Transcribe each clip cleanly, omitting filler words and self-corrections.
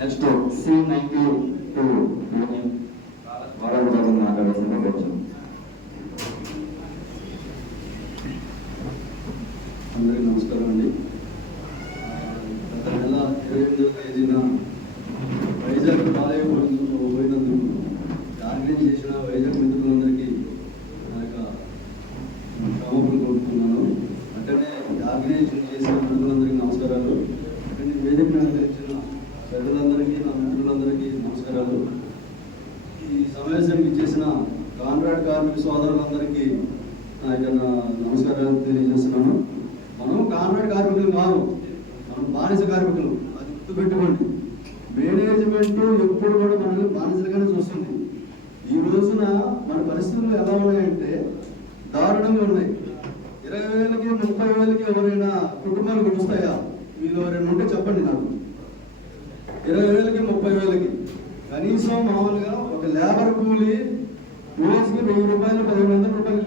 Next C92 union వారాలు మాట్లాడాల్సిందిగా వచ్చాం. అందరికీ నమస్కారం అండి. గత నెల 28వ తేదీన వైజాగ్ బాలయ్య పోయినందుకు ఆర్గనైజ్ చేసిన వైజాగ్ మిత్రులందరికీ నా యొక్క క్షమాపణ కోరుతున్నాను. అట్టనే ఆర్గనైజేషన్ చేసిన మిత్రులందరికీ నమస్కారాలు. అట్టనే వేదిక అలంకరించిన పెద్దలందరికీ, నా మిత్రులందరికీ నమస్కారాలు. ఈ సమావేశానికి చేసిన కాంట్రాక్ట్ కార్మిక సోదరులందరికీ నా యొక్క నమస్కారాలు తెలియజేస్తున్నాను. మనం కాంట్రాక్ట్ కార్మికులు కాదు, మనం బానిస కార్మికులు. అది గుర్తుపెట్టుకోండి. మేనేజ్మెంట్ ఎప్పుడు కూడా మనల్ని బానిసలుగానే చూస్తుంది. ఈ రోజున మన పరిస్థితులు ఎలా ఉన్నాయంటే దారుణంగా ఉన్నాయి. 20,000కి 30,000కి ఎవరైనా కుటుంబాలు గడుస్తాయా? వీళ్ళు ఎవరైనా ఉంటే చెప్పండి నాకు. 20,000కి 30,000కి కనీసం మామూలుగా ఒక లేబర్ కూలి రోజుకి 1,000 రూపాయలు 1,500 రూపాయలు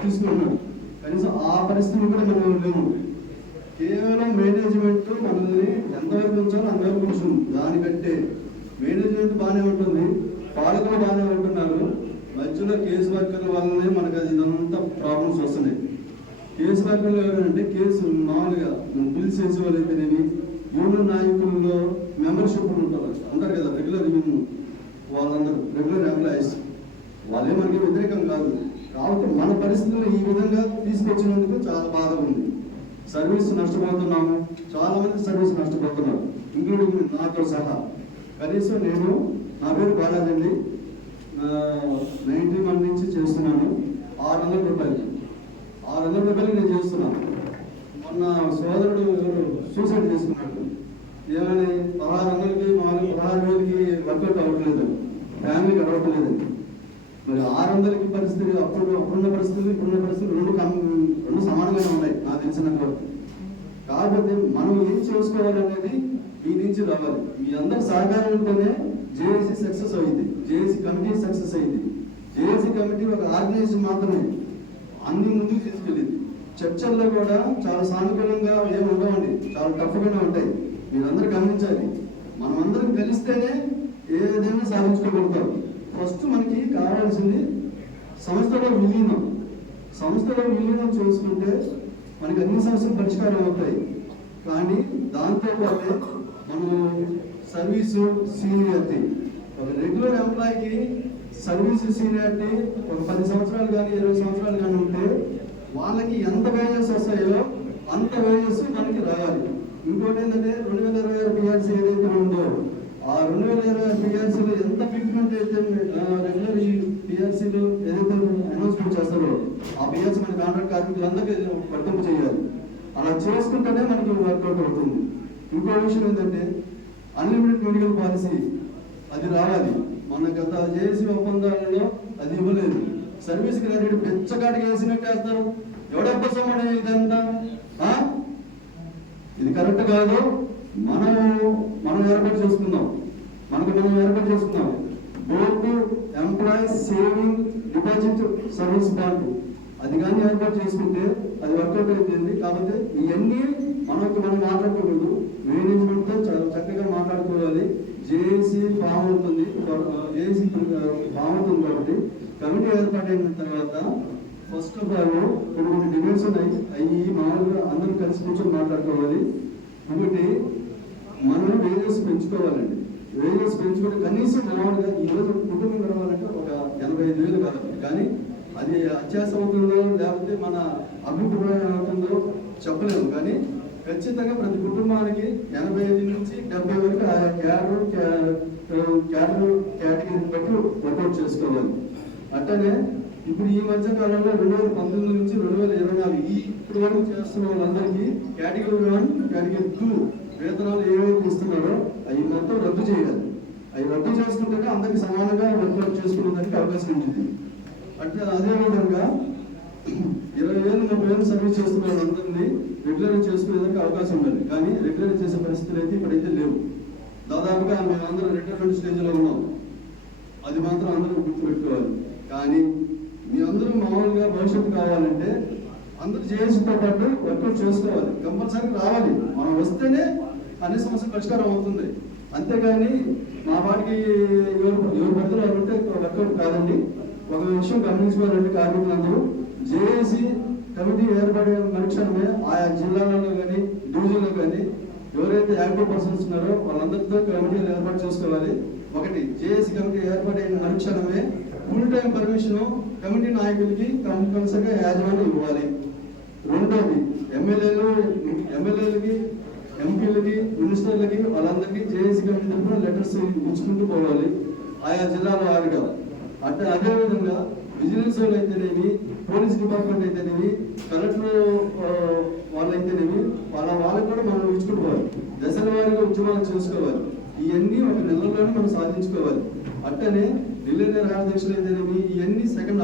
తీసుకుంటున్నాడు. కనీసం ఆ పరిస్థితులు కూడా మనం లేవు. కేవలం మేనేజ్మెంట్ మనల్ని ఎంతవరకు ఉంచాలో అంతవరకు ఉంచుతుంది. దానికంటే మేనేజ్మెంట్ బాగానే ఉంటుంది, పాలకులు బాగానే ఉంటున్నారు. మధ్యలో కేసు వర్కర్ల వల్లనే మనకు అది ఇదంతా ప్రాబ్లమ్స్ వస్తున్నాయి. కేసు వర్కర్లు ఎవరంటే కేసు మామూలుగా బిల్స్ చేసే వాళ్ళు అయితేనేమి, యూనియన్ నాయకుల్లో మెంబర్షిప్ ఉంటారు కదా, రెగ్యులర్ యూనియన్ వాళ్ళందరూ రెగ్యులర్ ఎంప్లాయీస్. వాళ్ళే మనకి వ్యతిరేకం కాదు. కాబట్టి మన పరిస్థితులు ఈ విధంగా తీసుకొచ్చినందుకు చాలా బాధ ఉంది. సర్వీస్ నష్టపోతున్నాము, చాలా మంది సర్వీస్ నష్టపోతున్నారు, ఇంక్లూడింగ్ నాతో సహా. కనీసం నేను, నా పేరు బాలాజీ అండి, 91 నుంచి చేస్తున్నాను. 600 రూపాయలు నేను చేస్తున్నాను. మొన్న సోదరుడు సూసైడ్ చేసుకున్నాడు. ఏమని 1600కి 16,000కి వర్కౌట్ అవ్వట్లేదు, ఫ్యామిలీకి అవ్వట్లేదండి. మరి 600కి పరిస్థితి అప్పుడున్న పరిస్థితులు ఇప్పుడున్న పరిస్థితులు రెండు సమానంగానే ఉన్నాయి నాకు తెలిసినంత. కాకపోతే మనం ఏం చేసుకోవాలనేది మీ నుంచి రావాలి. మీ అందరి సహకారం ఉంటేనే జేఏసీ సక్సెస్ అయింది, జేఏసీ కమిటీ సక్సెస్ అయింది. జేఏసీ కమిటీ ఒక ఆర్గనైజేషన్ మాత్రమే అన్ని ముందుకు తీసుకెళ్ళింది. చర్చల్లో కూడా చాలా సానుకూలంగా ఏమి ఉండవండి, చాలా టఫ్గానే ఉంటాయి. మీరందరూ గమనించాలి. మనమందరం కలిస్తేనే ఏదైనా సాధించుకోగలుగుతాం. ఫస్ట్ మనకి కావాల్సింది సంస్థలో విలీనం. సంస్థలో విలీనం చేసుకుంటే మనకి అన్ని సమస్యలు పరిష్కారం అవుతాయి. కానీ దాంతోపాటే మనము సర్వీసు సీనియారిటీ, ఒక రెగ్యులర్ ఎంప్లాయీకి సర్వీసు సీనియారిటీ ఒక 10 సంవత్సరాలు కానీ 20 సంవత్సరాలు కానీ ఉంటే వాళ్ళకి ఎంత వేజెస్ వస్తాయో అంత వేజెస్ మనకి రావాలి. ఇంకోటి ఏంటంటే 2026 పిఆర్సీ ఏదైతే ఉందో ఆ 2026 పిఆర్సీలో ఎంత ఫిట్మెంట్ అయితే రెగ్యులర్ ఈ పిఆర్సీలు ఏదైతే అనౌన్స్మెంట్ చేస్తారో ఆ పిఆర్సీ మన కాంట్రాక్ట్ కార్మికులందరికీ వర్తింపు చేయాలి. అలా చేసుకుంటేనే మనకి వర్కౌట్ అవుతుంది. ఇంకో విషయం ఏంటంటే అన్లిమిటెడ్ మెడికల్ పాలసీ అది రావాలి. మన గత జేఏసీ ఒప్పందాలలో అది ఇవ్వలేదు. సర్వీస్ క్రెడిట్ పెచ్చకాటికి వేసినట్టు వేస్తారు. ఎవడెప్పసమని ఇదంతా ఇది కరెక్ట్ కాదు. మనం ఏర్పాటు చేసుకుందాం, మనం ఏర్పాటు చేసుకుందాం. Board employees saving deposit service bond అది కానీ ఏర్పాటు చేసుకుంటే అది వర్కౌట్ అవుతుంది. కాబట్టి ఇవన్నీ మనం మాట్లాడుకోకూడదు, మేనేజ్మెంట్తో చాలా చక్కగా మాట్లాడుకోవాలి. జేఏసీ ఫామ్ అవుతుంది, జేఏసీ ఫామ్ అవుతుంది. కాబట్టి కమిటీ ఏర్పాటైన తర్వాత ఫస్ట్ ఆఫ్ ఆల్ కొన్ని డిమాండ్స్ అయ్యి మామూలుగా అందరూ కలిసి కూర్చొని మాట్లాడుకోవాలి. ఒకటి మనం వేజెస్ పెంచుకోవాలండి. వేజెస్ పెంచుకుంటే కనీసం మామూలుగా ఈరోజు కుటుంబం గడవాలంటే ఒక 85,000 కాదు. కానీ అది అత్యాస అవుతుందో లేకపోతే మన అభిప్రాయం అవుతుందో చెప్పలేము. కానీ ఖచ్చితంగా ప్రతి కుటుంబానికి 85 నుంచి 70 వరకు ఆ కేటగిరీని బట్టి వర్కౌట్ చేసుకోవాలి. అట్టనే ఇప్పుడు ఈ మధ్య కాలంలో 2019 నుంచి 2024 ఇప్పుడు వరకు చేస్తున్న వాళ్ళందరికీ కేటగిరీ 1, కేటగిరీ 2 వేతనాలు ఏవైతే ఇస్తున్నారో అవి మొత్తం రద్దు చేయాలి. అవి రద్దు చేసుకుంటేనే అందరికి సమానంగా వర్కౌట్ చేసుకునేదానికి అవకాశం ఉంటుంది. అంటే అదేవిధంగా 20,000 30,000 సర్వీస్ చేస్తున్న వాళ్ళందరినీ రెగ్యులర్ చేసుకునేదానికి అవకాశం ఉండాలి. కానీ రెగ్యులర్ చేసే పరిస్థితులు అయితే ఇప్పుడైతే లేవు. దాదాపుగా మేమందరం రిటైర్మెంట్ స్టేజ్లో ఉన్నాం. అది మాత్రం అందరూ గుర్తుపెట్టుకోవాలి. కానీ మీ అందరూ మామూలుగా భవిష్యత్తు కావాలంటే అందరూ జేఏసీతో పాటు వర్కౌట్ చేసుకోవాలి. కంపల్సరీ రావాలి. మనం వస్తేనే అన్ని సమస్యలు పరిష్కారం అవుతుంది. అంతేగాని మా వాటికి ఎవరు పడుతున్న వాళ్ళు ఉంటే వర్కౌట్ కాదండి. ఒక విషయం గమనించుకోవాలంటే కార్మికులందరూ జేఏసీ కమిటీ ఏర్పడే మరుక్షణమే ఆయా జిల్లాలలో కానీ డివిజన్లో కానీ ఎవరైతే యాక్టివ్ పర్సన్స్ ఉన్నారో వాళ్ళందరితో కమిటీలు ఏర్పాటు చేసుకోవాలి. ఒకటి, జేఏసీ కమిటీ ఏర్పాటైన మరుక్షణమే ఫుల్ టైం పర్మిషన్ కమిటీ నాయకులకి కంపల్సరిగా యాజమాన్యం ఇవ్వాలి. రెండోది, ఎమ్మెల్యేలకి ఎంపీలకి మినిస్టర్లకి వాళ్ళందరికీ జేఏసీ కమిటీ తరఫున లెటర్స్ ఇచ్చుకుంటూ పోవాలి ఆయా జిల్లాల వారిగా. అదేవిధంగా విజిలెన్స్ వాళ్ళు అయితేనేమి, పోలీస్ డిపార్ట్మెంట్ అయితేనేమి, కలెక్టర్ వాళ్ళైతేనేమి వాళ్ళకి కూడా మనం ఇచ్చుకుంటుకోవాలి. దశల వారీగా ఉద్యమాలు చేసుకోవాలి. ఇవన్నీ ఒక నెలలోనే మనం సాధించుకోవాలి. అట్టనే ఢిల్లీ నిర్హారదీక్షలు అయితేనేమి ఇవన్నీ సెకండ్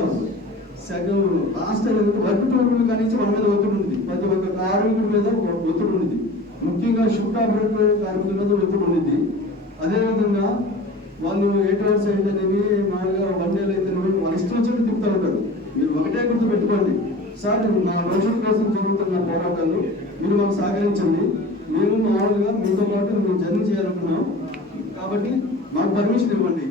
లాస్ట్ వర్క్ టోర్లు కానీ మన మీద ఒత్తిడి ఉంది. ప్రతి ఒక్క కార్మికుడి మీద ఒత్తిడి ఉంది. ముఖ్యంగా షిఫ్ట్ ఆపరేటర్ కార్మికుల మీద ఒత్తిడి ఉంది. అదేవిధంగా వాళ్ళు 8 hours అయితేనేమి, మామూలుగా 1 day అయితేనేమి వాళ్ళ ఇష్టం వచ్చినట్టు తిప్పుతూ ఉంటారు. మీరు ఒకటే గుర్తు పెట్టుకోండి, సార్ మా భవిష్యత్తు కోసం జరుగుతున్న పోరాటాలు మీరు మాకు సహకరించండి. మేము మామూలుగా మీతో పాటు మేము జర్నీ చేయాలనుకున్నాం కాబట్టి మాకు పర్మిషన్ ఇవ్వండి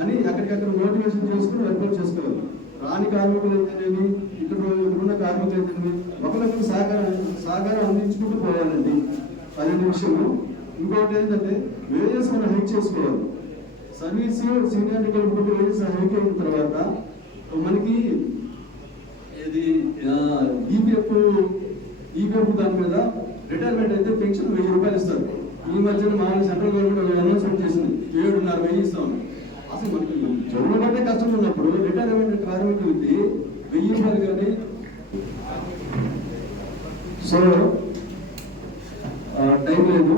అని ఎక్కడికక్కడ మోటివేషన్ చేసుకుని వర్కౌట్ చేసుకోవాలి. రాని కార్మికులు అయితేనేమి, ఇక్కడున్న కార్మికులు అయితేనేమి ఒకరికి సహకారం అందించుకుంటూ పోవాలండి. అదే విషయము. ఇంకొకటి ఏంటంటే వేజెస్ మనం హైక్ చేసుకోవాలి. సర్వీస్ సీనియారిటీ కలిపి వేజెస్ హైక్ అయిన తర్వాత మనకి ఇది ఈపీఎఫ్ దాని మీద రిటైర్మెంట్ అయితే పెన్షన్ 1000 రూపాయలు ఇస్తారు. ఈ మధ్యన మామూలు సెంట్రల్ గవర్నమెంట్ అనౌన్స్మెంట్ చేసింది 7,500 ఇస్తామని. అసలు మనకి చదువు బట్టే కష్టం ఉన్నప్పుడు రిటైర్మెంట్ కార్మికులకి 1000 రూపాయలు కానీ. సో టైం లేదు.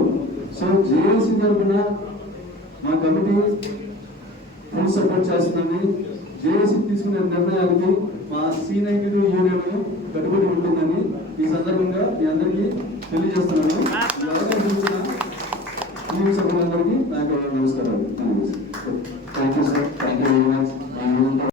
సో జేఏసీ తరఫున మా కమిటీ ఫుల్ సపోర్ట్ చేస్తుందని, జేఏసీ తీసుకునే నిర్ణయాలకి మా C92 యూనియన్ కట్టుబడి ఉంటుందని ఈ సందర్భంగా మీ అందరికీ తెలియజేస్తున్నాను. సభ్యులందరికీ నాకు నమస్కారాలు. Thank you sir. Thank you very much.